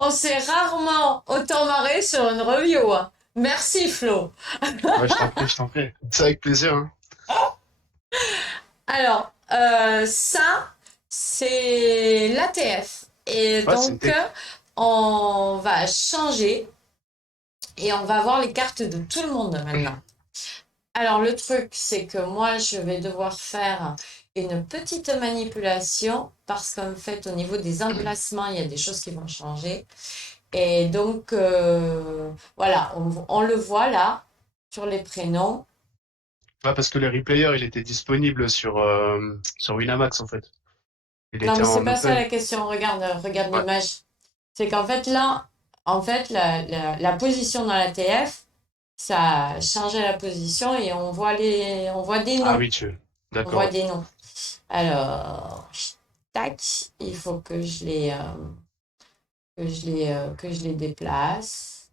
On s'est rarement autant marré sur une review, hein. Merci Flo. Ouais, je t'en prie, je t'en prie. C'est avec plaisir, hein. Alors, ça, c'est l'ATF. Et Ouais, donc, on va changer et on va avoir les cartes de tout le monde maintenant. Alors, le truc, c'est que moi, je vais devoir faire une petite manipulation parce qu'en fait, au niveau des emplacements, il y a des choses qui vont changer. Et donc, voilà, on le voit là sur les prénoms. Ouais, parce que les replayers, il était disponible sur Winamax, en fait. Il Non, était mais c'est en pas ça open. la question. Regarde, regarde Ouais. l'image. C'est qu'en fait, là, en fait, la position dans la TF, ça a changé la position et on voit des Ah noms. oui, On d'accord, voit ouais. des noms. Alors, tac, il faut que je les déplace.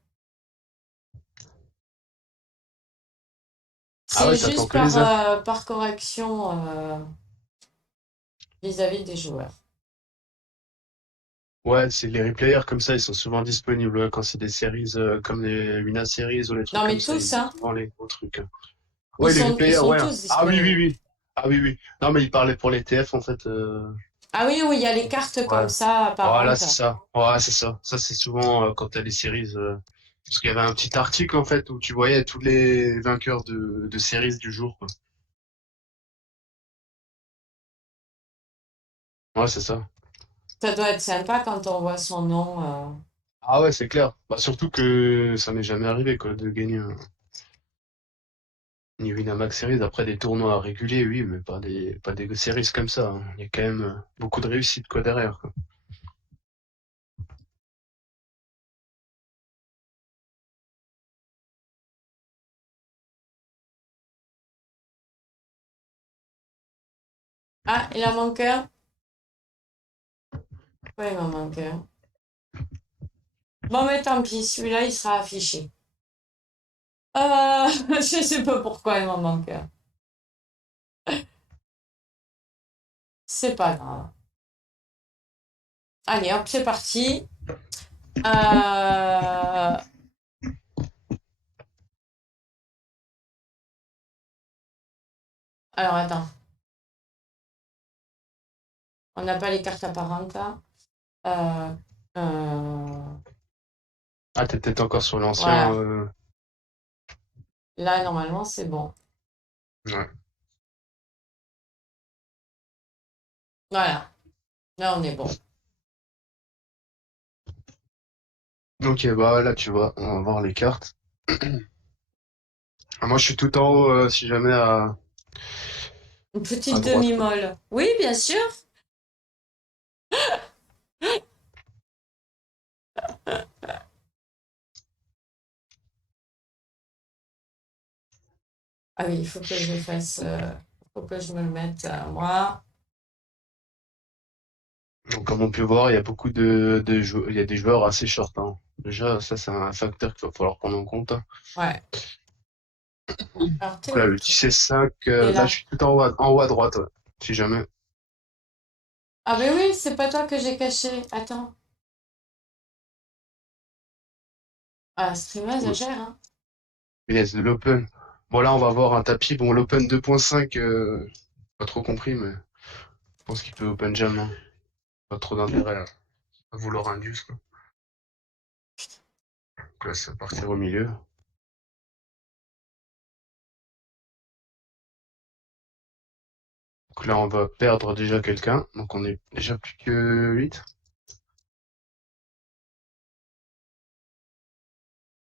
Ah C'est ouais, t'attends juste que les infos. par correction vis-à-vis des joueurs. Ouais, c'est les replayers comme ça, ils sont souvent disponibles ouais, quand c'est des séries comme les Wina Series ou les trucs Non, comme mais ça, ils tous, mettent hein. souvent les gros trucs, hein. Ouais, les Ils replayers, sont ouais, hein. tous Ah oui, oui, disponibles. oui. Ah oui, oui. Non, mais il parlait pour les TF, en fait. Ah oui, oui, il y a les cartes Ouais. comme ça Voilà, apparentes. c'est ça. Ouais, c'est ça. Ça, c'est souvent quand t'as les séries. Parce qu'il y avait un petit article, en fait, où tu voyais tous les vainqueurs de séries du jour, quoi. Ouais, c'est ça. Ça doit être sympa quand on voit son nom. Ah ouais, c'est clair. Bah, surtout que ça m'est jamais arrivé, quoi, de gagner ni Winamax Series. Après des tournois réguliers, oui, mais pas des séries comme ça, hein. Il y a quand même beaucoup de réussite, quoi, derrière, quoi. Ah, il en manque un. Oui, il m'en manque un. Bon, mais tant pis, celui-là, il sera affiché. Je sais pas pourquoi il m'en manque un. C'est pas grave. Allez, hop, c'est parti. Euh, Alors, attends. On n'a pas les cartes apparentes là. Euh, euh, Ah, t'es peut-être encore sur l'ancien. Voilà. Là, normalement, c'est bon. Ouais. Voilà. Là, on est bon. Ok, bah là, tu vois, on va voir les cartes. Ah, moi, je suis tout en haut, si jamais Une à petite droite, quoi. demi-molle. Oui, bien sûr. Ah oui, il faut que je fasse. Faut que je me le mette à moi. Donc, comme on peut voir, il y a beaucoup il y a des joueurs assez short, hein. Déjà, ça, c'est un facteur qu'il va falloir prendre en compte, hein. Ouais. Alors, t'es Donc là, où, le toi? 10 et 5, T'es là, je là. suis tout en haut à droite, ouais, si jamais. Ah, ben oui, c'est pas toi que j'ai caché. Attends. Ah, la streameuse, elle Cool. gère, hein. Yes, de l'open. Bon, là, on va voir un tapis. Bon, l'open 2.5, pas trop compris, mais je pense qu'il peut open jam, hein. Pas trop d'intérêt à vouloir induce, quoi. Donc là, ça va partir au milieu. Donc là, on va perdre déjà quelqu'un. Donc on est déjà plus que 8.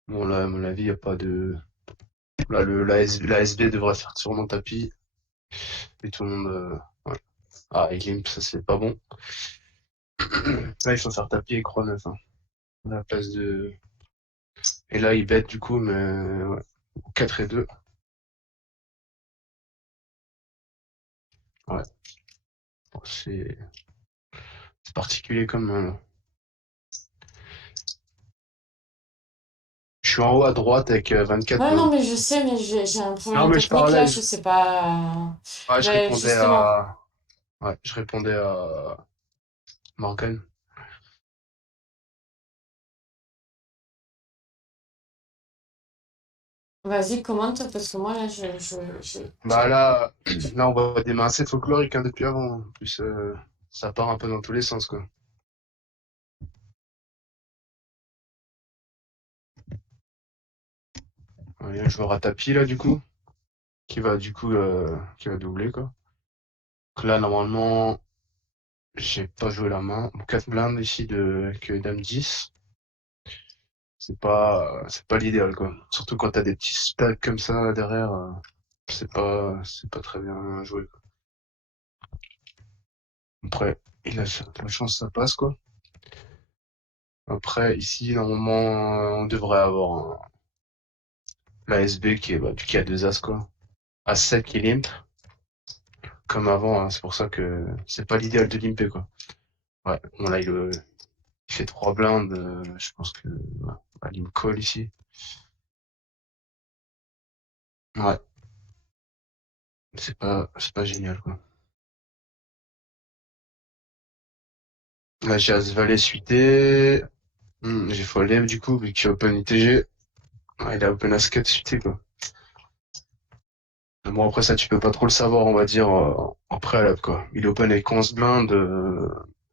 Bon, là, à mon avis, il n'y a pas de. Là, la SB devrait faire sûrement tapis. Et tout le monde. Ouais. Ah, et Limp, ça, c'est pas bon. Là, il faut faire tapis et Croix 9, hein, à la place de. Et là, il bête du coup, mais ouais. 4 et 2. Ouais. Bon, c'est particulier comme. Je suis en haut à droite avec 24 Ouais, non, blindes. mais je sais, mais j'ai un Non, problème mais je technique là, parlais. je sais pas. Ouais, je Ben, répondais justement. à. Ouais, je répondais à Morgan. Vas-y, commente, parce que moi, là, Bah là, là on voit des mains assez folkloriques hein, depuis avant. En plus, ça part un peu dans tous les sens, quoi. Il y a un joueur à tapis là, du coup, qui va doubler, quoi. Donc là, normalement, j'ai pas joué la main. 4 blindes ici que Dame 10. C'est pas l'idéal, quoi. Surtout quand t'as des petits stacks comme ça derrière, c'est pas très bien joué, quoi. Après, il a la chance, ça passe, quoi. Après, ici, normalement, on devrait avoir la SB qui a deux As, quoi. As 7 qui limp, comme avant, hein. C'est pour ça que c'est pas l'idéal de limper, quoi. Ouais, bon, là, il fait 3 blindes, je pense que, ouais, il me colle ici. Ouais, c'est pas génial, quoi. Là, j'ai As Valet suité. J'ai foldé, du coup, vu qu'il a Open ITG. Ouais, il a Open As 4 suité, quoi. Bon, après ça, tu peux pas trop le savoir, on va dire, en préalable, quoi. Il est Open avec 11 blindes,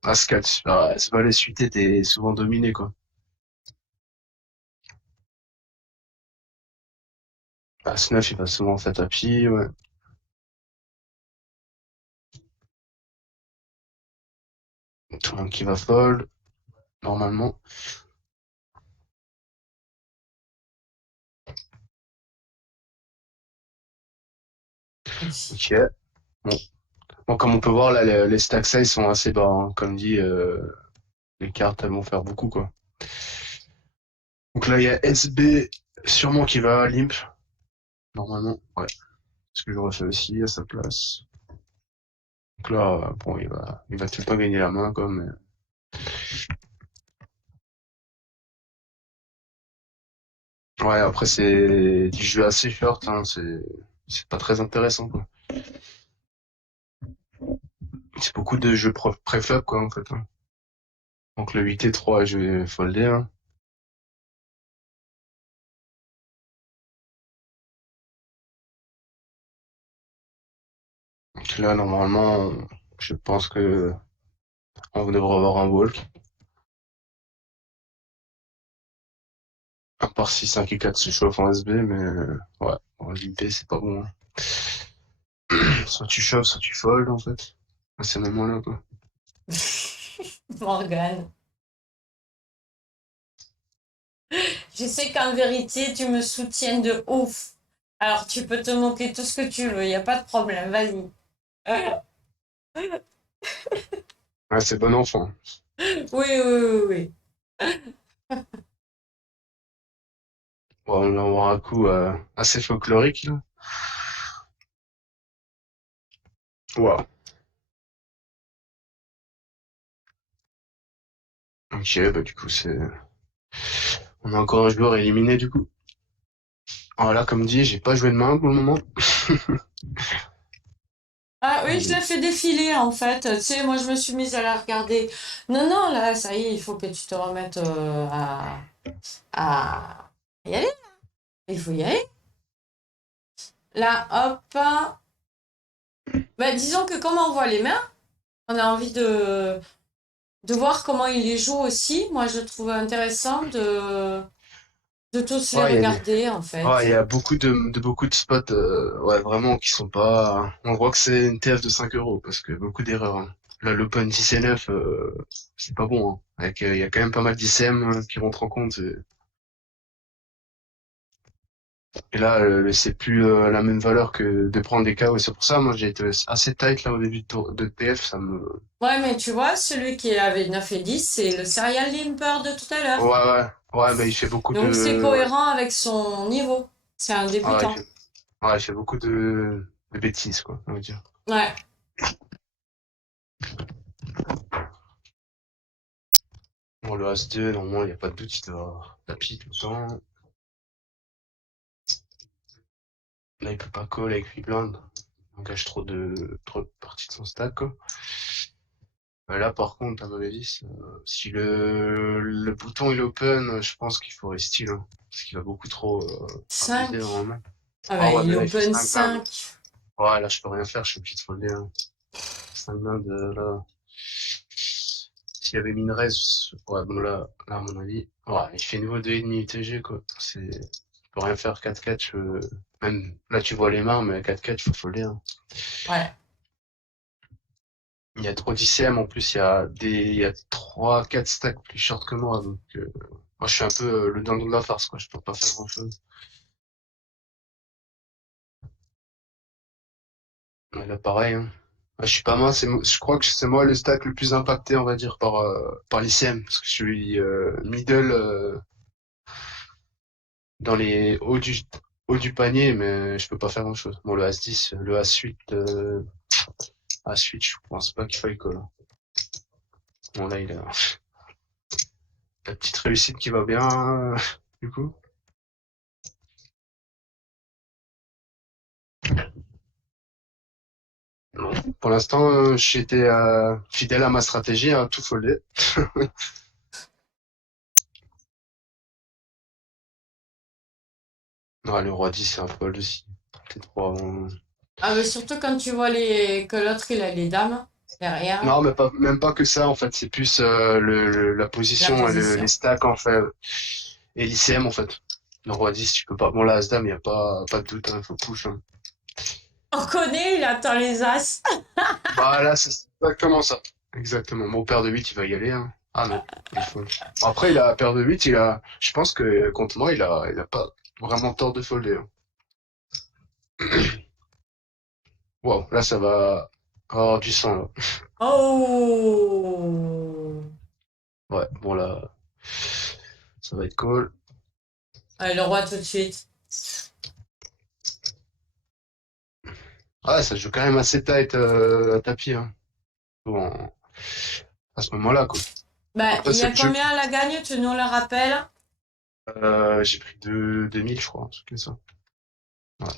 As 4. As-Valet suité, t'es souvent dominé, quoi. As 9, il va souvent faire tapis, ouais. Tout le monde qui va fold, normalement. Ok. Bon. Bon, comme on peut voir, là, les stack size sont assez bas, hein. Comme dit, les cartes, elles vont faire beaucoup, quoi. Donc là, il y a SB, sûrement qui va limp, normalement. Ouais. Ce que j'aurais fait aussi à sa place. Donc là, bon, il va tout le temps gagner la main, quoi, mais... Ouais, après, c'est du jeu assez short, hein, c'est pas très intéressant, quoi. C'est beaucoup de jeux pré-flop, quoi, en fait, hein. Donc le 8 et 3, je vais folder, hein. Donc là, normalement, je pense que on devrait avoir un walk. À part si 5 et 4 se chauffent en SB, mais ouais, en JP, c'est pas bon, hein. Soit tu chauffes, soit tu fold, en fait. À ces moments-là, quoi. Morgane. Je sais qu'en vérité, tu me soutiens de ouf. Alors, tu peux te moquer tout ce que tu veux, il n'y a pas de problème, vas-y. Ouais, c'est bon enfant. Oui, oui, oui, oui. Bon, on va avoir un coup assez folklorique, là. Waouh. Ok, bah du coup, on a encore un joueur éliminé, du coup. Alors là, comme dit, j'ai pas joué de main pour le moment. Ah oui, je Allez. l'ai fait défiler en fait. Tu sais, moi je me suis mise à la regarder. Non, non, là, ça y est, il faut que tu te remettes à y aller. Il faut y aller. Là, hop. Bah, disons que comme on voit les mains, on a envie de voir comment il les joue aussi. Moi, je trouve intéressant de tous les Ouais, regarder en il fait. y a beaucoup de spots, ouais, vraiment, qui sont pas... On voit que c'est une TF de 5 euros, parce que beaucoup d'erreurs, hein. Là, l'Open 10 et 9, c'est pas bon, hein. Il y a quand même pas mal d'ICM qui rentrent en compte. Et là, c'est plus la même valeur que de prendre des KO. Et c'est pour ça, moi, j'ai été assez tight là au début de PF. Ça me... Ouais, mais tu vois, celui qui avait 9 et 10, c'est le serial limper de tout à Ouais, l'heure. ouais, mais il fait beaucoup Donc c'est de... Ouais, cohérent avec son niveau. C'est un ouais, débutant. il fait beaucoup de bêtises, quoi, on va dire. Ouais. Bon, le As-2, normalement, il n'y a pas de doute, il doit tapis tout le temps. Là, il peut pas call avec 8 blindes. Il engage trop de parties de son stack, quoi. Là, par contre, à mon avis, si le bouton il open, je pense qu'il faut rester style, hein, parce qu'il va beaucoup trop abuser 5. normalement. Ah bah, Ah ouais, il mais là, il fait open 5 blindes. 5. Ouais, là, je peux rien faire, je suis obligé de folder, hein. 5 blindes, là. S'il y avait mis une raise, ouais, bon, là, à mon avis, ouais, il fait niveau 2,5 UTG, quoi. Je peux rien faire 4-4, même, là, tu vois les mains, mais 4-4, il faut folder, hein. Ouais. Il y a trop d'ICM, en plus, il y a 3-4 stacks plus short que moi, donc, moi, je suis un peu le dindon de la farce, quoi. Je peux pas faire grand-chose. Mais là, pareil, hein. Je suis pas moi, je crois que c'est moi le stack le plus impacté, on va dire, par l'ICM, parce que je suis middle dans les hauts du panier, mais je peux pas faire grand-chose. Bon, le As-10, le As-8, As-8, je pense pas qu'il faille call, hein. Bon, là, il a la petite réussite qui va bien, du coup. Pour l'instant, j'étais fidèle à ma stratégie, à tout folder. Ouais, le roi 10, c'est un fold aussi. T3, Ah bah, surtout quand tu vois que l'autre, il a les dames derrière. non, mais même pas que ça, en fait. C'est plus la La position et les position. stacks, en fait. Et l'ICM, en fait. Le roi 10, tu peux pas. Bon, là, As-Dame, il n'y a pas de doute, hein, faut push, hein. On connaît, il attend les as. Bah, là, c'est exactement ça. Exactement. Mon père de 8 il va y aller, hein. Ah non, il faut. Après, il a paire de 8 je pense que contre moi, il a pas vraiment tort de folder, hein. Wow, là, ça va avoir du sang, là. Oh! Ouais, bon, là, ça va être cool. Allez, le roi tout de suite. Ah, ça joue quand même assez tight à tapis, hein. Bon, à ce moment-là, quoi. Bah, Après, il y c'est a le jeu. combien à la gagne, tu nous le rappelles? J'ai pris 2000, je crois, un truc comme ça. Ouais.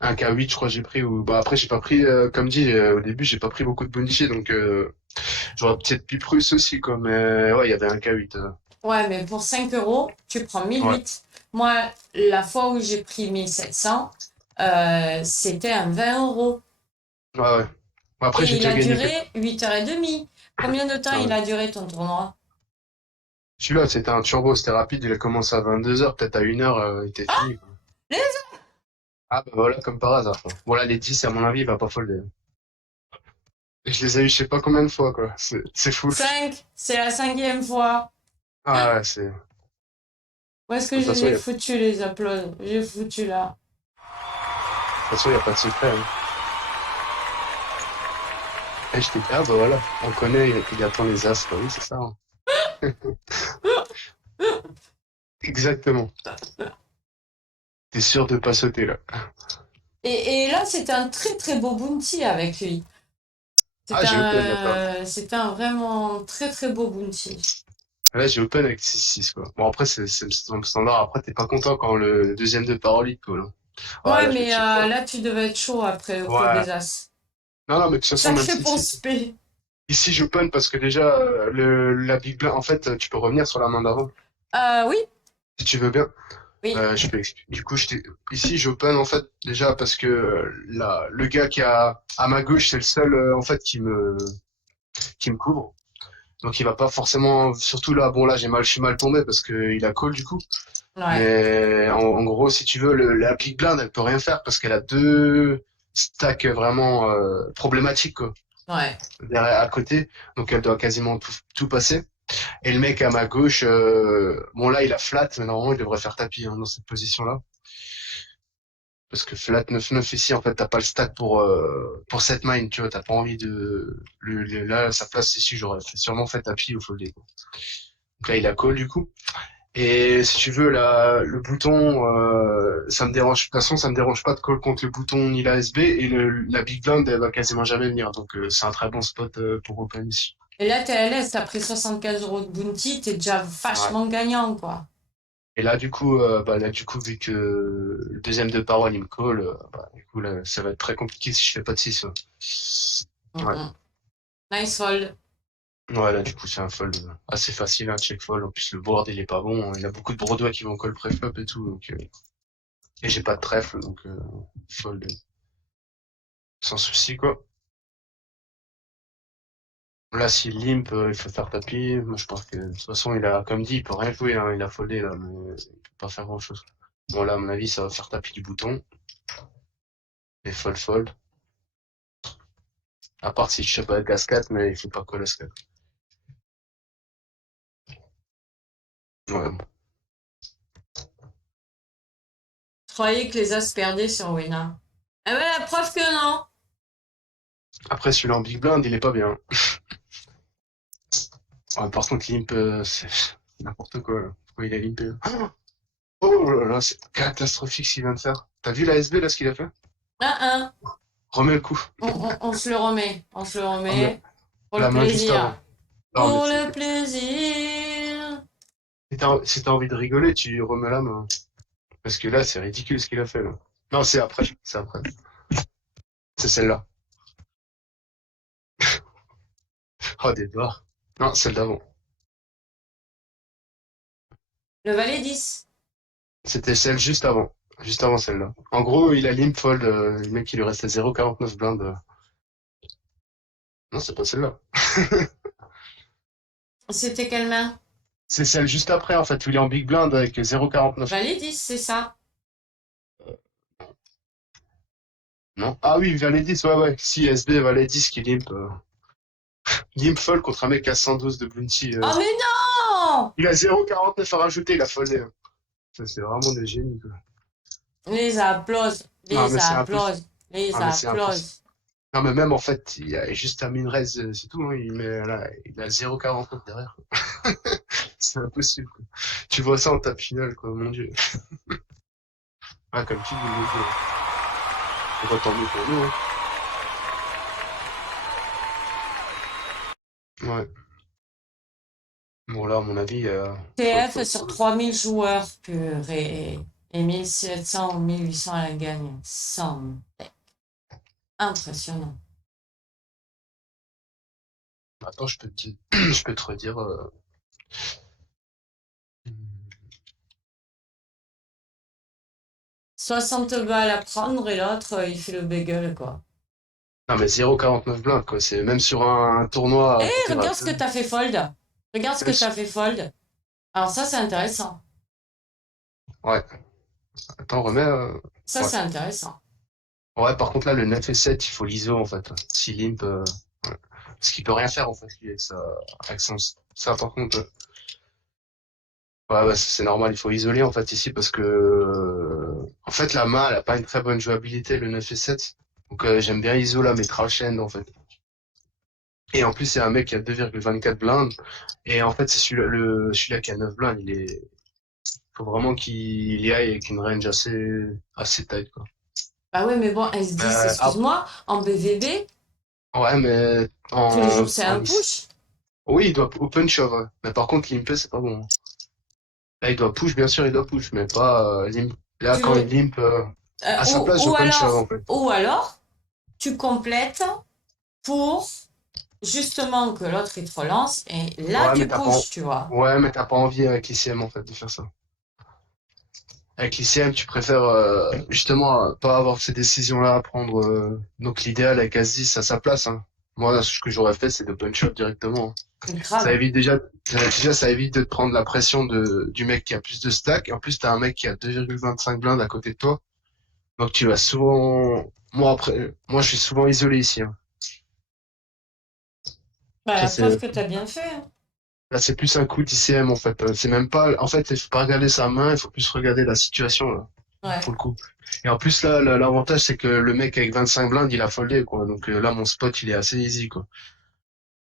Un K8, je crois, j'ai pris. Ou... Bah, après, j'ai pas pris, comme dit, au début, j'ai pas pris beaucoup de bounty, donc j'aurais peut-être pu plus aussi, quoi. Mais ouais, il y avait un K8. Ouais, mais pour 5 euros, tu prends Ouais, 1008. Moi, la fois où j'ai pris 1700, c'était un 20 euros. ouais, ouais. Après, j'ai Et il déjà a gagné duré quelques. 8h30. Combien de temps Ah il ouais. a duré ton tournoi? Celui-là, c'était un turbo, c'était rapide, il a commencé à 22 heures, peut-être à 1 heure, il était fini, quoi. Ah, bah voilà, comme par hasard, quoi. Voilà, les 10, à mon avis, il va pas folder. Et je les ai eu, je sais pas combien de fois, quoi. C'est fou. 5, c'est la cinquième fois. Ah ouais, c'est. De Où est-ce que toute je les façon, ai foutus, les uploads? J'ai foutu là. de toute façon, y a pas de secret, hein. Et je t'ai dit, ah bah voilà, on connaît, il attend les as, bah oui, c'est ça, hein. Exactement. T'es sûr de pas sauter, là. Et là, c'était un très très beau bounty avec lui. Ah, j'ai open, d'accord. C'était un vraiment très très beau bounty. Là, j'ai open avec 6-6, quoi. Bon, après, c'est le standard. Après, t'es pas content quand le deuxième de parole, il colle, hein. Ouais, Ouais, là, je vais mais check, quoi. là, tu devais être chaud après au coup Ouais. des as. Non, non, mais de toute façon, même Sacré si bon ici, spé. ici j'open parce que déjà, la big blind, en fait, tu peux revenir sur la main d'avant, Oui, si tu veux bien. oui, Je peux expliquer. Du coup, ici, j'open, en fait, déjà parce que le gars qui a à ma gauche, c'est le seul, en fait, qui me couvre. Donc, il va pas forcément, surtout là, bon, là, je suis mal tombé parce qu'il a call, du coup. ouais, Mais en gros, si tu veux, la big blind, elle peut rien faire parce qu'elle a deux stacks vraiment problématiques, quoi, ouais. derrière, à côté. Donc, elle doit quasiment tout passer. Et le mec à ma gauche, bon là, il a flat, mais normalement, il devrait faire tapis, hein, dans cette position-là. Parce que flat 9-9 ici, en fait, t'as pas le stat pour cette mine, tu vois, t'as pas envie de... là, sa place ici, sûrement fait tapis ou folder, quoi. Donc là, il a call, du coup. Et si tu veux, le bouton, ça me dérange. De toute façon, ça me dérange pas de call contre le bouton ni la SB et la big blind, elle va quasiment jamais venir. Donc c'est un très bon spot pour open ici. Et là, t'es à l'aise, t'as pris 75 euros de bounty, t'es déjà Ouais. vachement gagnant, quoi. Et là, du coup, vu que le deuxième de parole, il me call, du coup, là, ça va être très compliqué si je fais pas de 6. Mm, Ouais. mm. Nice fold. Ouais, là, du coup, c'est un fold assez facile, un check fold. En plus, le board, il est pas bon. Il y a beaucoup de broadways qui vont call préflop et tout. Donc, et j'ai pas de trèfle, donc fold sans souci, quoi. Là, s'il limp, il faut faire tapis. Moi, je pense que, de toute façon, il a, comme dit, il peut rien jouer, hein. Il a foldé, là, mais il peut pas faire grand-chose. Bon, là, à mon avis, ça va faire tapis du bouton. Et fold, fold. À part si je sais pas cascade, mais il faut pas call cascade. Ouais, bon. Je croyais que les As perdaient sur Wina. Eh ben, la preuve que non. Après, celui-là en big blind, il est pas bien. Ouais, par contre, limp, c'est n'importe quoi, là. Pourquoi il a limpé, là? Oh là là, c'est catastrophique ce qu'il vient de faire. T'as vu la SB, là, ce qu'il a fait? Un. Remets le coup. On se le remet. On se le Ah, mais remet. Pour le la main juste avant. plaisir. Non, mais Pour le plaisir. si t'as envie de rigoler, tu remets la main. Parce que là, c'est ridicule ce qu'il a fait, là. Non, c'est après. C'est après. C'est celle-là. Oh, des barres. Non, celle d'avant. Le valet 10. C'était celle juste avant. Juste avant celle-là. En gros, il a limp fold, le mec, il lui restait 0,49 blind. Non, c'est pas celle-là. C'était quelle main? C'est celle juste après, en fait, où il est en big blind avec 0,49. Valet 10, c'est ça. Non? Ah oui, Valet 10, ouais, ouais. Si, SB, Valet 10 qui limp. Limp fold contre un mec qui a 112 de bounty. Oh mais non! Il a 0,49 à rajouter, il a foldé, hein. Ça, c'est vraiment des génies, quoi. Les applauses. Non, Les mais c'est impossible. applauses. Les Non, mais c'est impossible. applauses. Non, mais même, en fait, il y a juste un min raise, c'est tout, hein. Il met, là, il a 0,49 derrière. C'est impossible, quoi. Tu vois ça en table finale, quoi, mon dieu. Ah, comme tu dis, mon dieu. On va tant mieux pour nous, hein. Ouais. Bon, là, à mon avis, fold, TF fold, sur fold. 3000 joueurs, purée. Et 1700 ou 1800 à la gagne. Sans. Impressionnant. Attends, je peux te dire, je peux te redire, 60 balles à prendre et l'autre, il fait le bagel, quoi. non, mais 0,49 blind, quoi. C'est même sur un tournoi à Eh, côté, là. regarde ce que t'as fait fold. Regarde ce que Même t'as sur- fait fold. Alors ça, c'est intéressant. Ouais. Attends, remets, Ça, ouais. c'est intéressant. Ouais, par contre, là, le 9 et 7, il faut l'ISO, en fait. Si limp, ouais. Parce qu'il peut rien faire, en fait, lui, avec son, ça, par contre, ouais, ouais, c'est normal, il faut isoler, en fait, ici, parce que, en fait, la main, elle a pas une très bonne jouabilité, le 9 et 7. Donc, j'aime bien ISO, là, mais Trashen, en fait. Et en plus, c'est un mec qui a 2,24 blindes. Et en fait, c'est celui-là qui a 9 blindes. Faut vraiment qu'il y aille avec une range assez tight, quoi. Bah ouais, mais bon, S10, Ah, excuse-moi, en BVB, ouais, mais tous les jours, c'est un lice. push. Oui, il doit open shove, ouais. Mais par contre, limper, c'est pas bon. Là, il doit push, bien sûr, il doit push, mais pas limp. Là, Tu quand il veux, limp, à sa place, j'open shove, en fait. ou alors, tu complètes pour justement que l'autre, il te relance et là, Ouais, mais tu pushes, tu vois. ouais, mais t'as pas envie avec l'ICM, en fait, de faire ça. Avec l'ICM, tu préfères justement pas avoir ces décisions-là à prendre. Donc l'idéal avec As-10 à sa place, hein. Moi, ce que j'aurais fait, c'est de punch up directement, hein. Ça Grave. évite déjà, ça évite de te prendre la pression du mec qui a plus de stack. Et en plus, t'as un mec qui a 2,25 blindes à côté de toi. Donc tu vas souvent. Moi, je suis souvent isolé ici, hein. Bah, Ça, la preuve c'est, que t'as bien fait, hein. là, c'est plus un coup d'ICM, en fait. C'est même pas, en fait, il faut pas regarder sa main, il faut plus regarder la situation, là. Ouais. Pour le coup. Et en plus, là, l'avantage, c'est que le mec avec 25 blindes, il a foldé, quoi. Donc là, mon spot, il est assez easy, quoi.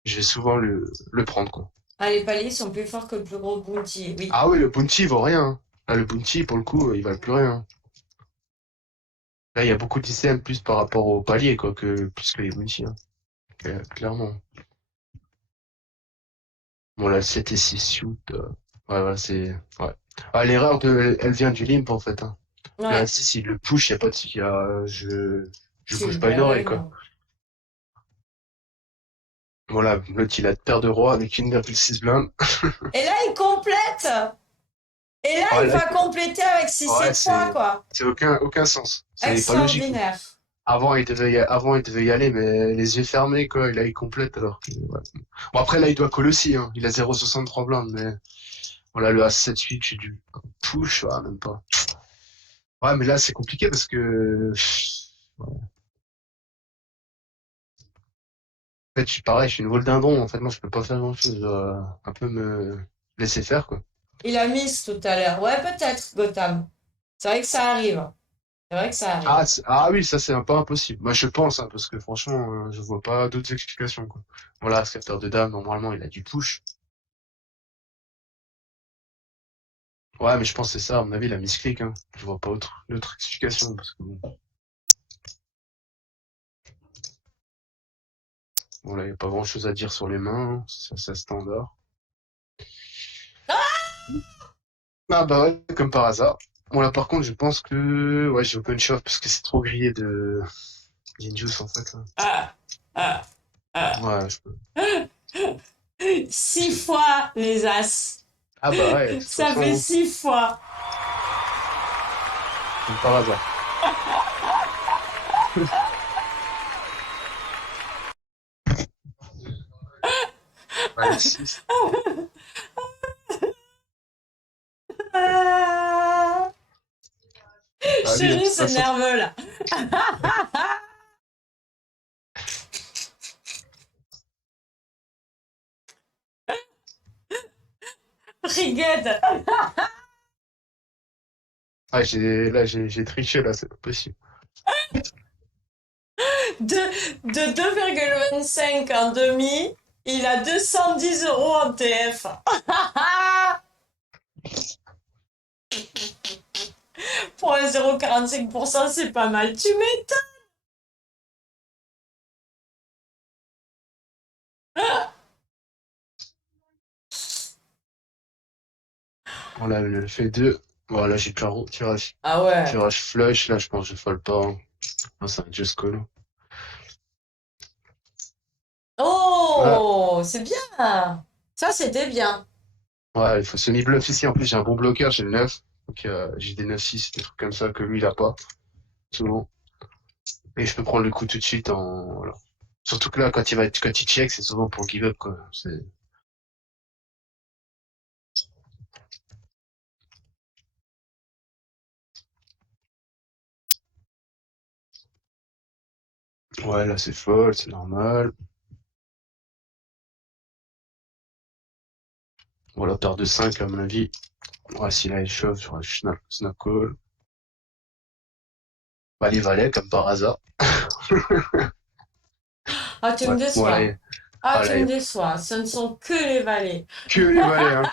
Je vais souvent le prendre, quoi. Ah, les paliers sont plus forts que le plus gros bounty, oui. Ah oui, le bounty, il vaut rien, hein. Là, le bounty, pour le coup, il valent plus rien. Là, il y a beaucoup d'ICM plus par rapport au palier, quoi, plus que les bounty, hein. Clairement. Bon, là, 7 et 6 shoot, ouais, voilà, ouais. Ah, l'erreur elle vient du limp, en fait, hein. Là, Ouais. si il le push, il y a pas de, je bouge pas une Ben oreille, ouais, quoi. non. Voilà, l'autre, il a de paire de rois avec 1,6 blinde. Et là, il complète. Et là, Ouais, il là, va compléter avec six ouais, 7 fois, quoi. c'est aucun sens. C'est pas logique. Extraordinaire. Avant, il devait y aller, mais les yeux fermés, quoi. Et là, il complète, alors que, ouais. Bon, après, là, il doit call aussi, hein. Il a 0,63 blindes, mais voilà, le As 7-8, j'ai du push, ouais, même pas. Ouais, mais là, c'est compliqué parce que, en fait, je suis pareil, je suis une vol dindon. En fait, moi, je peux pas faire grand-chose. Je dois un peu me laisser faire, quoi. Il a mise tout à l'heure. Ouais, peut-être, Gotham. C'est vrai que ça arrive. C'est vrai que ça arrive. Ah oui, ça, c'est un peu impossible. Moi, je pense, hein, parce que franchement, je vois pas d'autres explications, quoi. Voilà, ce capteur de dame, normalement, il a du push. Ouais, mais je pense que c'est ça, à mon avis, la misclick, hein. Je vois pas d'autre explication, parce que bon, là, il y a pas grand-chose à dire sur les mains, hein. C'est standard. Ah bah ouais, comme par hasard. Bon, là, par contre, je pense que, ouais, j'ai open shot, parce que c'est trop grillé d'Injuice, en fait, là. Ah, ah, ah. Ouais, je peux. 6 fois les As. Ah bah ouais, de toute Ça fait façon, 6 fois. comme par hasard. Allez, 6. Ah. Bah oui, de Chérie, toute c'est façon. nerveux, là. Riguette. Ah, j'ai triché, là, c'est pas possible. De 2,25 en demi, il a 210 € en TF. Pour un 0,45%, c'est pas mal. Tu m'étonnes. On a le fait 2. Voilà, j'ai Ah ouais. tirage flush, là, je pense que je fold pas, hein. Ah, c'est un just call. Ah, Oh, c'est bien. Ça, c'était bien. ouais, il faut semi-bluff ici. En plus, j'ai un bon bloqueur, j'ai le 9. Donc, j'ai des 9-6, des trucs comme ça que lui, il a pas, souvent. Et je peux prendre le coup tout de suite voilà. Surtout que là, quand il check, c'est souvent pour give up, quoi. Ouais, là, c'est fold, c'est normal. Voilà, paire de 5 à mon avis. Ouais, s'il a échauffe, j'aurais snap call. Bah, les valets, comme par hasard. Ah, tu me Ouais, déçois. Ah, tu voilà, me déçois. Ce ne sont que les valets. que les valets, hein.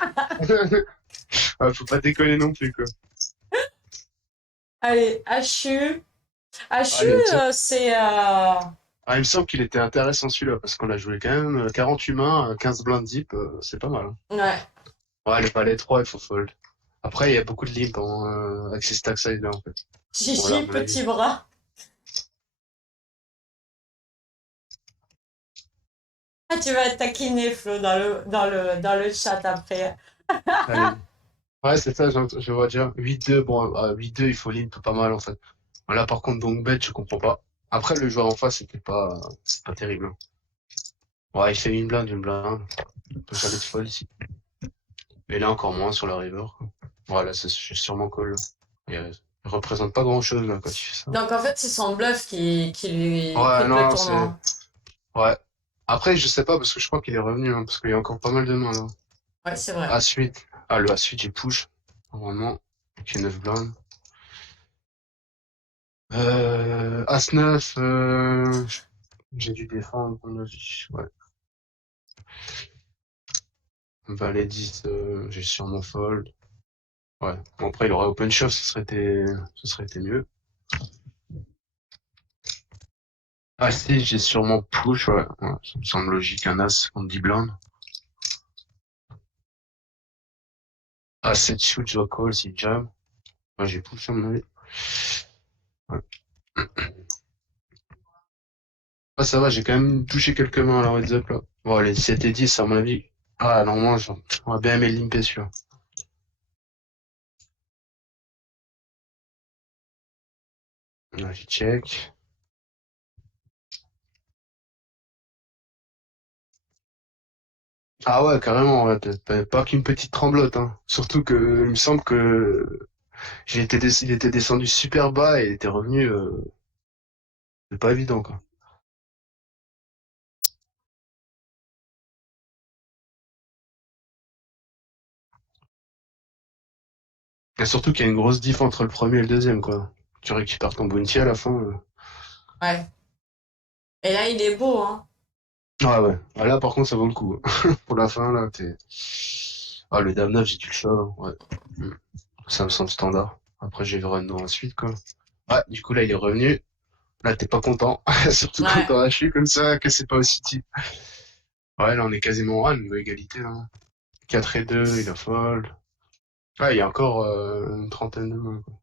Ah, faut pas déconner non plus, quoi. Allez, HU. HU, Allez, tiens. c'est... Ah, il me semble qu'il était intéressant celui-là, parce qu'on a joué quand même 48 mains, 15 blindes deep, c'est pas mal, hein. Ouais. Ouais, le valet 3, il faut fold. Après, il y a beaucoup de limp avec ces stack size là, en fait. Voilà, à Gigi, mon avis. petit bras. Ah, tu vas taquiner, Flo, dans le chat après. Allez. Ouais, c'est ça, je vois déjà. 8-2, bon, 8-2, il faut limp pas mal, en fait. Là, par contre, donc bet, je comprends pas. Après, le joueur en face, c'est pas terrible, hein. Ouais, il fait une blinde. On peut jamais de fold ici. Et là, encore moins sur la river, quoi. Voilà, c'est sûrement call. Il représente pas grand-chose, là, quand il fait ça. Donc, en fait, c'est son bluff qui lui Ouais, coupe le non, c'est... tournoi. Ouais. Après, je sais pas, parce que je crois qu'il est revenu, hein, parce qu'il y a encore pas mal de mains, là. Ouais, c'est vrai. A8. Ah, le A8, il push. Normalement. Ok, 9 blindes. As-9, j'ai dû défendre, à mon avis. Ouais. Valet 10, j'ai sûrement fold. Ouais. Bon, après, il aurait open shove, ce serait été mieux. Ah, 6, j'ai sûrement push, ouais. Ouais, ça me semble logique, un As contre 10 blindes. A7 shoot, je dois call, si jam. Ouais, j'ai push, à mon avis. Ouais. Ah, ça va, j'ai quand même touché quelques mains à la heads up là. Bon, les 7 et 10, à mon avis. Ah, normalement, on va bien aimer le limper celui-là. Vas-y, check. Ah ouais, carrément, ouais, pas qu'une petite tremblote, hein. Surtout que, il me semble que il était descendu super bas et il était revenu, c'est pas évident, quoi. Et surtout qu'il y a une grosse diff entre le premier et le deuxième, quoi. Tu récupères ton bounty à la fin. Ouais. Et là, il est beau, hein. Ah ouais. Ah, là, par contre, ça vaut le coup. Pour la fin, là, t'es... Ah, le Dame 9, j'ai dû le choix, ouais. Mm. Ça me semble standard. Après, j'ai le run dans la suite, quoi. Ouais, du coup, là, il est revenu. Là, t'es pas content. Surtout quand Ouais. t'en as que comme ça, que c'est pas aussi type. Ouais, là, on est quasiment à une égalité, là. 4 et 2, il a fold. Ah, il y a encore une trentaine de mains, quoi.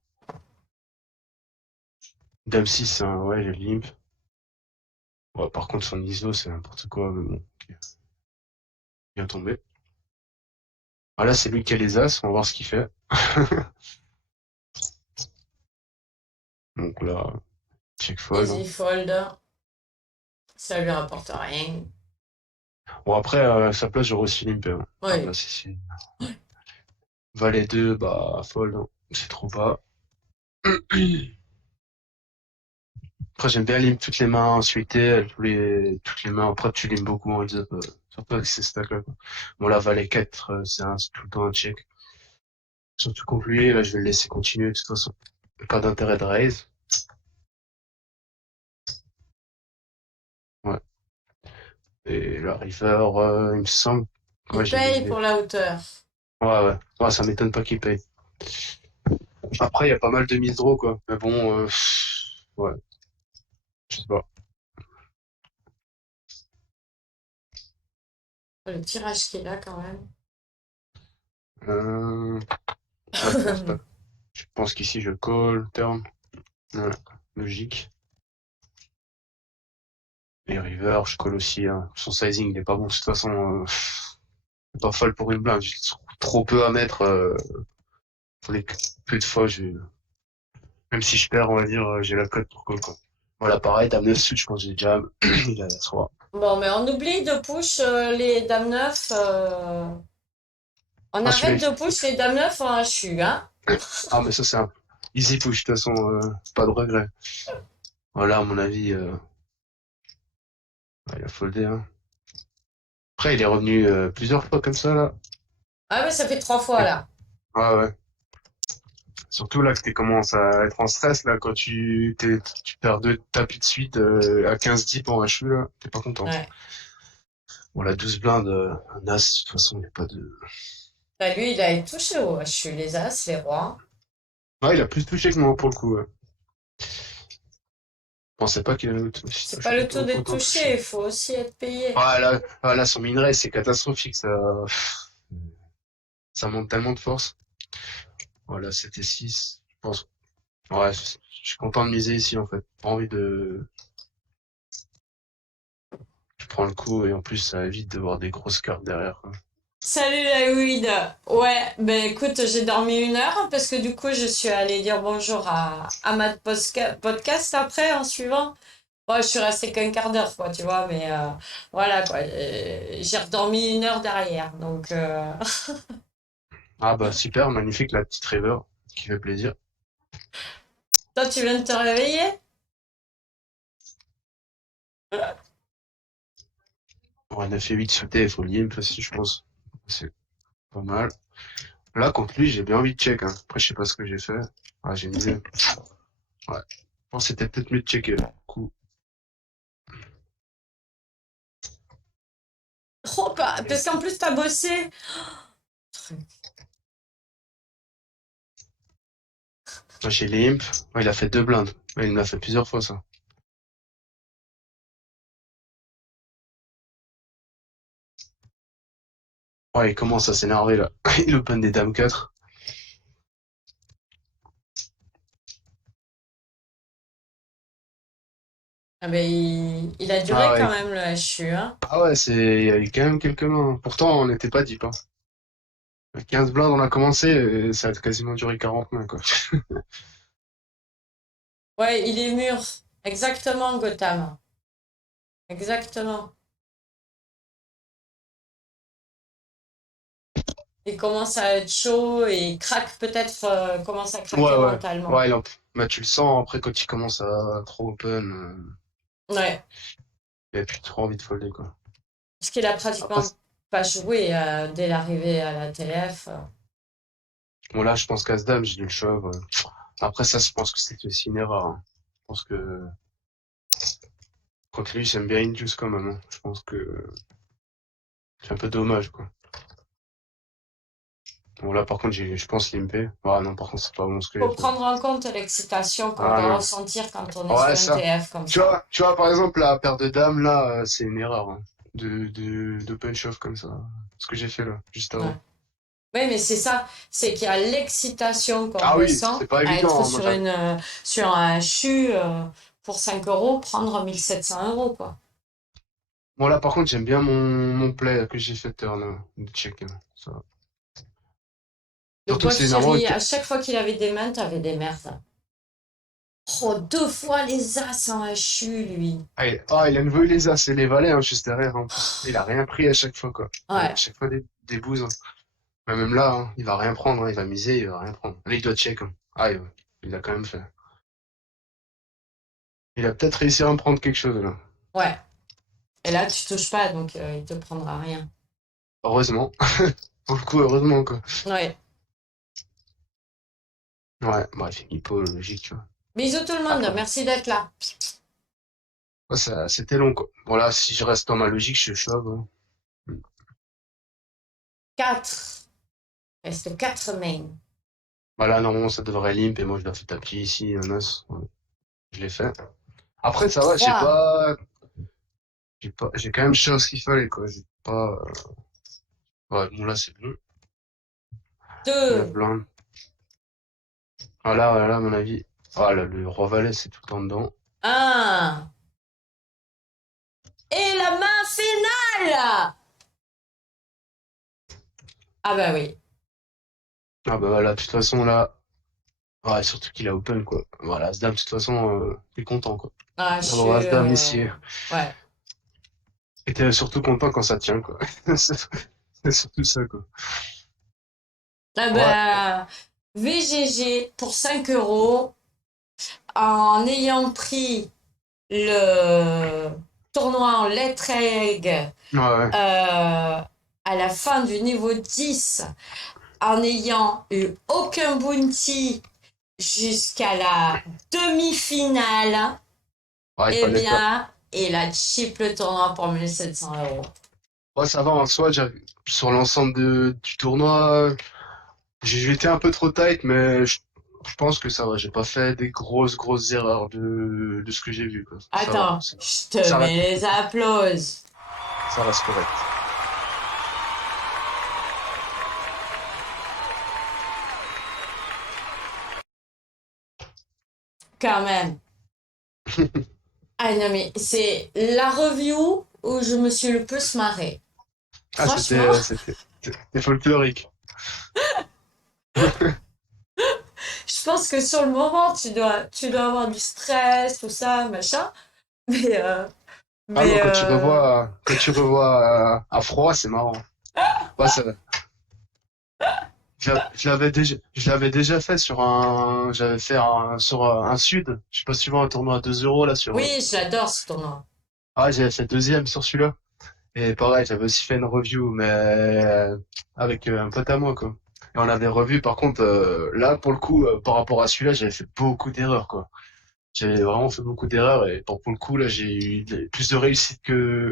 Dame 6, hein, ouais, j'ai limp. Ouais, par contre, son ISO, c'est n'importe quoi, mais bon, ok. Bien tombé. Ah, là, c'est lui qui a les as, on va voir ce qu'il fait. Donc là, check fold, Easy hein. fold. Ça lui rapporte rien. Bon, après, à sa place, j'aurais aussi limpé, hein. Ah, Oui. là, c'est... Valet 2, bah, fold, hein. C'est trop bas. Après, j'aime bien limp toutes les mains ensuite, toutes les mains. Après, tu limes beaucoup en heads up, surtout avec ces stacks-là, quoi. Bon, là, Valet 4, c'est tout le temps un check. Surtout contre lui, là, je vais le laisser continuer, de toute façon. Pas d'intérêt de raise. Ouais. Et la river, il me semble. Ouais, Il j'ai paye misé. pour la hauteur. Ouais, ouais. Ouais, ça m'étonne pas qu'il paye. Après, il y a pas mal de mises draw, quoi. Mais bon, ouais, je sais pas. Le tirage qu'il a quand même. Euh... Ouais, je pense pas. Je pense qu'ici, je call, turn. Ouais, logique. Et river, je call aussi, hein. Son sizing, il est pas bon. De toute façon, c'est pas folle pour une blinde. J'ai trop peu à mettre. Pour les peu de fois, même si je perds, on va dire, j'ai la cote pour call, quoi. Voilà, pareil, dame 9 suite, je pense que j'ai jam. Il a la 3. Bon, mais on oublie de push les dames 9. On Ah, celui-là, arrête de push les dames 9 en HU, hein. ah, mais ça, c'est un easy push, de toute façon, pas de regret. Voilà, à mon avis, il a foldé, hein. Après, il est revenu plusieurs fois comme ça, là. Ah, mais ça fait 3 fois Et- là. Ouais, ouais. Surtout là que tu commences à être en stress, là, quand tu perds deux tapis de suite à 15 dips en HU, là, t'es pas content. Ouais. Bon, la 12 blindes, un as, de toute façon, il n'y a pas de... Bah, lui, il a été touché au HU, les As, les Rois. Ouais, il a plus touché que moi, pour le coup, ouais. Je pensais pas qu'il avait aussi C'est pas touché, le tout d'être autant touché. touché, il faut aussi être payé. Là, son minerai, c'est catastrophique, ça monte tellement de force. Voilà, 7 et 6, je pense. Ouais, je suis content de miser ici, en fait. Pas envie de... Je prends le coup, et en plus, ça évite de voir des grosses cartes derrière, quoi. Salut la weed. Ouais, ben écoute, j'ai dormi 1 heure parce que du coup, je suis allée dire bonjour à ma podcast après en suivant. Bon, je suis restée qu'un quart d'heure, quoi, tu vois, mais voilà, quoi. J'ai redormi 1 heure derrière, donc Ah bah super, magnifique la petite river qui fait plaisir. toi, tu viens de te réveiller? Pour un 9 et 8 sauté, il faut limp aussi, je pense. C'est pas mal. Là, contre lui, j'ai bien envie de check, hein. Après, je sais pas ce que j'ai fait. Ah, j'ai misé. Ouais. Je pense que c'était peut-être mieux de checker. Coup. Oh, parce qu'en plus, t'as bossé. Là, j'ai limp. Ouais, il a fait deux blindes. Ouais, il me l'a fait plusieurs fois, ça. Ouais, il commence à s'énerver, là. Il open des dames 4. Ah ben, il a duré Ah quand ouais. même le HU, hein. Ah ouais, il y a eu quand même quelques mains. Pourtant, on n'était pas deep, hein. 15 blindes, on a commencé, et ça a quasiment duré 40 mains, quoi. Ouais, il est mûr. Exactement, Gotham. Exactement. Il commence à être chaud et il craque peut-être, commence à Ouais, craquer ouais. mentalement. Ouais, bah, tu le sens après quand il commence à trop open, Ouais, il a plus trop envie de folder, quoi. parce qu'il a Après, pratiquement pas joué dès l'arrivée à la TF. bon, là, je pense qu'As-Dame, j'ai dû le shove. Après, ça, je pense que c'était aussi une erreur, hein. Je pense que, quoique lui, j'aime bien Indius quand même, hein. Je pense que c'est un peu dommage, quoi. Bon, là, par contre, je pense limpé. Ah non, par contre, c'est pas bon ce que j'ai Faut fait. prendre en compte l'excitation qu'on Ah doit non. ressentir quand on est sur Ouais, un ça. TF comme ça. Tu vois, par exemple, la paire de dames, là, c'est une erreur, hein, d'open shove comme ça. Ce que j'ai fait, là, juste Ouais. avant. Oui, mais c'est ça, c'est qu'il y a l'excitation qu'on Ah oui, ressent c'est pas à être évident, hein. Moi, sur sur un CHU pour 5 euros, prendre 1 700 € quoi. bon, là, par contre, j'aime bien mon play que j'ai fait turn, de check, hein. Ça. Le Surtout que boîte c'est normalement chéri, à chaque fois qu'il avait des mains, t'avais des merdes. Oh, 2 fois les as en HU, lui. il a nouveau eu les as et les valets, hein, juste derrière, en plus. Il a rien pris à chaque fois, quoi. À Ouais. chaque fois, des bouses, hein. Mais même là, hein, il va rien prendre, hein, il va miser, il va rien prendre. Là, il doit check, hein. Il a quand même fait. Il a peut-être réussi à en prendre quelque chose, là. Ouais. Et là, tu touches pas, donc il te prendra rien. Heureusement. Pour le coup, heureusement, quoi. Ouais. Ouais, bref, hippo, logique, tu vois. Bisous tout le monde, Après, merci d'être là. ouais, c'était long, quoi. Bon, là, si je reste dans ma logique, je shove, hein. 4. Reste 4 mains. Voilà, normalement, ça devrait limp, et moi, je dois faire tapis ici, un as. Ouais, je l'ai fait. Après, ça va, 3. j'ai quand même shove ce qu'il fallait, quoi. J'ai pas, ouais, bon, là, c'est bon. 9 2. blindes. Voilà, à mon avis. Ah, là, le roi valet, c'est tout en dedans. 1. Et la main finale! Ah bah oui. Ah, bah, voilà, de toute façon, là, ouais, surtout qu'il a open, quoi. Voilà, As-Dame, de toute façon, t'es content, quoi. Ah, je suis... D'avoir As-Dame ici. Ouais. Et t'es surtout content quand ça tient, quoi. C'est surtout ça, quoi. Ah Ouais, bah, VGG pour 5 euros en ayant pris le tournoi en lettres egg ouais, ouais. à la fin du niveau 10 en n'ayant eu aucun bounty jusqu'à la demi-finale, Ouais, il eh fallait pas. bien, il a chip le tournoi pour 1 700 €. Ouais, ça va, en soi, sur l'ensemble du tournoi, j'ai été un peu trop tight, mais je pense que ça va. J'ai pas fait des grosses erreurs de ce que j'ai vu, quoi. Ça va. Attends, je te Ça reste, mets les applauses. ça reste correct. Quand même. Ah non, mais c'est la review où je me suis le plus marrée. Ah, Franchement, c'était folklorique. je pense que sur le moment, tu dois avoir du stress, tout ça, machin. Mais, euh, Ah non, mais quand tu revois à froid, c'est marrant. Ouais, je l'avais déjà fait j'avais fait sur un sud. Je sais pas si tu vois un tournoi à 2 euros là sur. oui, j'adore ce tournoi. Ah, j'avais fait deuxième sur celui-là. Et pareil, j'avais aussi fait une review, mais avec un pote à moi, quoi. Et on avait revu, par contre, là, pour le coup, par rapport à celui-là, j'avais fait beaucoup d'erreurs, quoi. J'avais vraiment fait beaucoup d'erreurs, et pour le coup, là, j'ai eu plus de réussite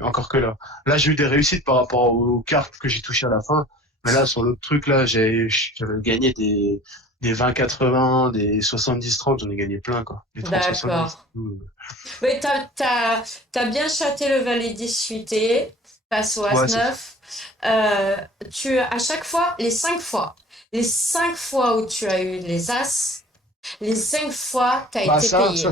encore que là. Là, j'ai eu des réussites par rapport aux cartes que j'ai touchées à la fin. Mais là, sur l'autre truc, là, j'avais gagné des 20-80, des 70-30, j'en ai gagné plein, quoi. Des 30-70. D'accord. Mais t'as bien chaté le valet 18 face au Ouais, As-9. À chaque fois, les cinq fois où tu as eu les As, les 5 fois, t'as bah été payé.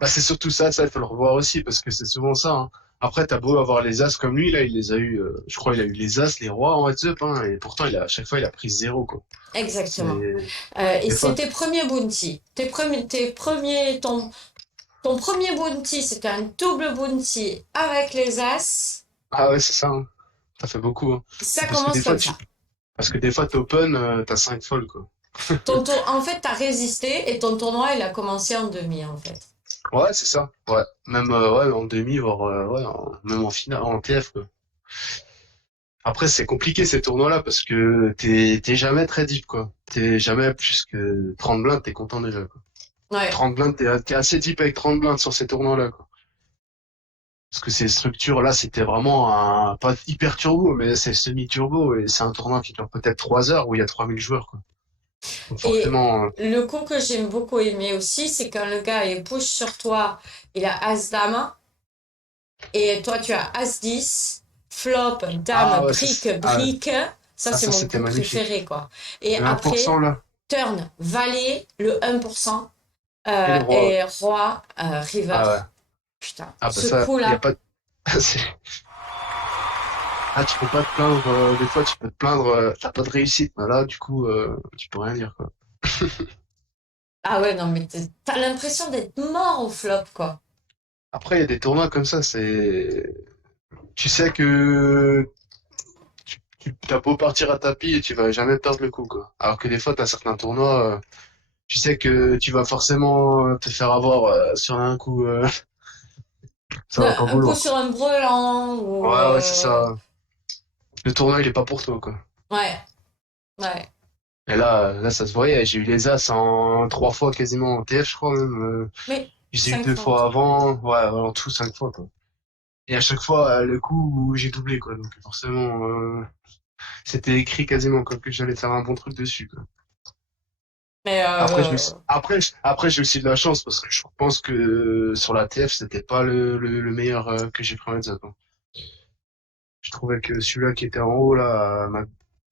Bah, c'est surtout ça, il faut le revoir aussi, parce que c'est souvent ça, hein. Après, t'as beau avoir les as comme lui, là, il les a eu, je crois, il a eu les as, les rois en heads-up, hein, et pourtant, à chaque fois, il a pris zéro, quoi. Exactement. C'est, Et des c'est fois, tes premiers bounty. Ton premier bounty, c'était un double bounty avec les As. ah ouais, c'est ça, hein. Ça fait beaucoup, hein. Ça Parce que commence des fois, comme ça. t'open, t'as 5 folles, quoi. En fait, t'as résisté et ton tournoi, il a commencé en demi, en fait. Ouais, c'est ça, ouais. Même, ouais, en demi, voire, ouais, même en finale, en TF, quoi. Après, c'est compliqué ces tournois-là parce que t'es jamais très deep, quoi. T'es jamais plus que 30 blindes, t'es content déjà, quoi. Ouais. 30 blindes, t'es assez deep avec 30 blindes sur ces tournois-là, quoi. Parce que ces structures-là, c'était vraiment pas hyper turbo, mais c'est semi-turbo et c'est un tournoi qui dure peut-être 3 heures où il y a 3000 joueurs, quoi. Donc Et forcément, le coup que j'ai beaucoup aimé aussi, c'est quand le gars, il push sur toi, il a As-Dame, et toi, tu as As-10, flop, ah dame, ouais, brique, ah, brique. Ça, c'est ça mon c'était coup magnifique. préféré, quoi. Et Le 1% après, là, turn, valet, le 1%, et le roi. et roi, river. Ah ouais. Putain, Ah bah ce ça, y a coup-là, pas. c'est- Ah, tu peux pas te plaindre, des fois tu peux te plaindre, t'as pas de réussite, mais là, du coup, tu peux rien dire, quoi. ah ouais, non, mais t'as l'impression d'être mort au flop, quoi. Après, il y a des tournois comme ça, tu sais que tu t'as beau partir à tapis et tu vas jamais perdre le coup, quoi. Alors que des fois, t'as certains tournois, tu sais que tu vas forcément te faire avoir sur un coup, ça va pas Un coup vouloir, quoi. sur un brelan, ou... Ouais, ouais, c'est ça. Le tournoi, il est pas pour toi, quoi. Ouais, ouais. Et là, ça se voyait. J'ai eu les As en 3 fois quasiment en TF, je crois même. Mais J'ai eu 5 deux fois en fois tout. avant. Ouais, en tout 5 fois, quoi. Et à chaque fois, le coup où j'ai doublé, quoi. Donc forcément, c'était écrit quasiment quoi, que j'allais faire un bon truc dessus, quoi. Mais Après, j'ai aussi de la chance parce que je pense que sur la TF, c'était pas le meilleur que j'ai pris en heads up, hein. Je trouvais que celui-là qui était en haut, là, à ma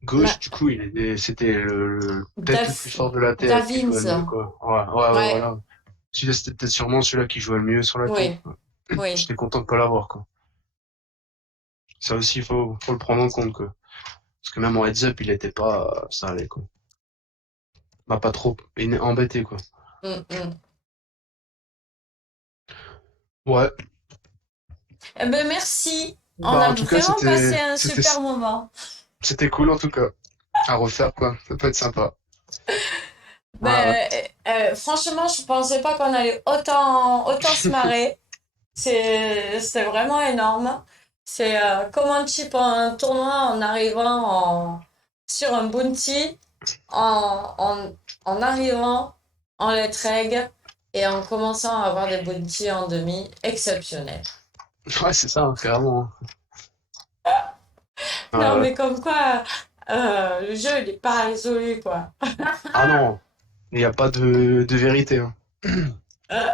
gauche, ma- du coup, c'était peut-être le plus Daf- fort de la TF qui jouait Davins, le mieux, quoi. Ouais, ouais, ouais, ouais, voilà. Celui-là, c'était peut-être sûrement celui-là qui jouait le mieux sur la tour, oui, quoi. oui. J'étais content de pas l'avoir, quoi. Ça aussi, faut le prendre en compte, quoi. Parce que même en heads up, il était pas, ça allait, quoi. M'a pas trop embêté, quoi. Mm, mm. Ouais. Eh ben merci. On Bah, a en tout cas, vraiment passé un super moment. c'était cool, en tout cas. À refaire, quoi. Ça peut être sympa. Ouais, ouais. Ben, franchement, je pensais pas qu'on allait autant se marrer. C'est vraiment énorme. C'est comme un chip un tournoi en sur un bounty, en, en, en arrivant en let reg et en commençant à avoir des bounties en demi exceptionnels. Ouais, c'est ça, hein, carrément, hein. Non, Ouais, ouais. mais comme quoi, le jeu, il n'est pas résolu, quoi. Ah non, il n'y a pas de vérité, hein.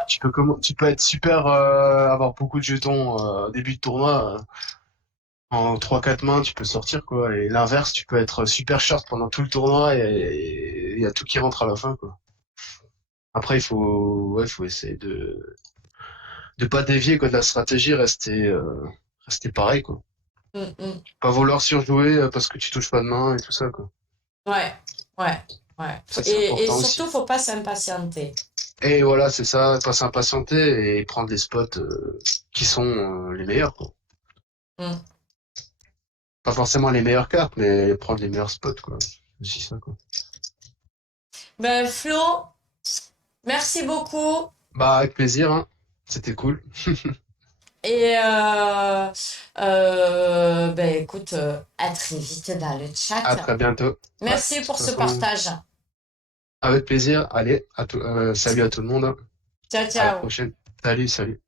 Tu peux être super, avoir beaucoup de jetons début de tournoi. En 3 4 mains, tu peux sortir, quoi. Et l'inverse, tu peux être super short pendant tout le tournoi et il y a tout qui rentre à la fin, quoi. Après, ouais, faut essayer de pas dévier, quoi, de la stratégie, rester pareil, quoi. Mm, mm. Pas vouloir surjouer parce que tu touches pas de main et tout ça, quoi. Ouais, ouais, ouais. Ça, c'est Et important surtout, aussi. faut pas s'impatienter. Et voilà, c'est ça, pas s'impatienter et prendre les spots qui sont les meilleurs, quoi. Mm. Pas forcément les meilleures cartes, mais prendre les meilleurs spots, quoi. C'est aussi ça, quoi. Ben, Flo, merci beaucoup. Bah, avec plaisir, hein. C'était cool. Et ben, écoute, à très vite dans le À chat. très bientôt. Ouais, de Merci toute pour ce façon, partage. avec plaisir. Allez, salut à tout le monde, hein. Ciao, À la ciao. prochaine. Salut, salut.